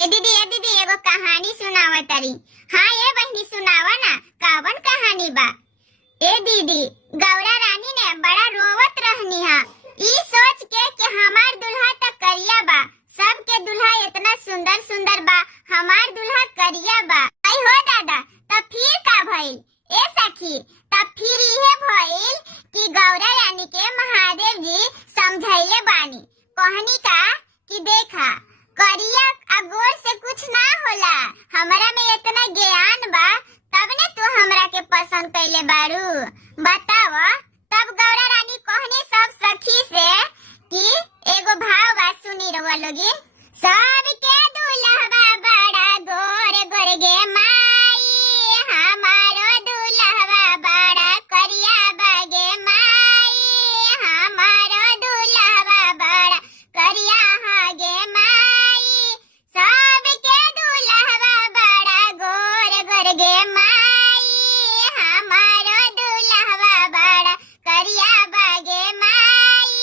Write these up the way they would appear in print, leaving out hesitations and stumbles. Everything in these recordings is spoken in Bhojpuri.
ए दीदी एगो कहानी सुनावा तारी। हाँ ये बहनी सुनावा ना, कावन कहानी बा। ए दीदी, गौरा रानी ने बड़ा रोवत रहनी हा, ई सोच के कि हमार दुल्हा तो करिया बा, सबके दुल्हा इतना सुंदर सुंदर बा, हमार दुल्हा करिया बा। आई हो दादा, तब फिर का भइल? ए सखी, तब फिर इहे भइल कि गौरा रानी के महादेव जी समझाइले बानी। कहनी का कि देखा, करिया अगोर से कुछ ना होला, हमरा में इतना ज्ञान बा, तब ने तू हमरा के पसंद कैले बारू। बताव। तब गौरा रानी कहने सब सखी से कि एगो भाव बा, सुनी रहुआ लोगी। सबके दुल्हवा बड़ा गोर गोर गे माई, हमारो दुल्हवा बड़ा करिया बागे माई, हमारो दुल्हवा बड़ा करिया हागे माई, सबके दुल्हवा बड़ा गोर गोर गे माई, हमारो दुल्हवा बड़ा करिया बागे माई,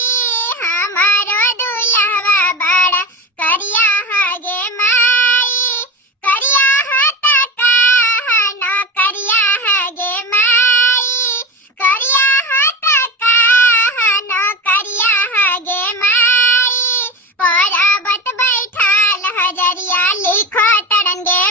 हमारो दुल्हवा बड़ा करिया हागे माई, करिया हाता काहन करिया हागे माई, करिया हाता काहन करिया हागे माई, पर्वत बैठाल हजरिया लिखो तरंगे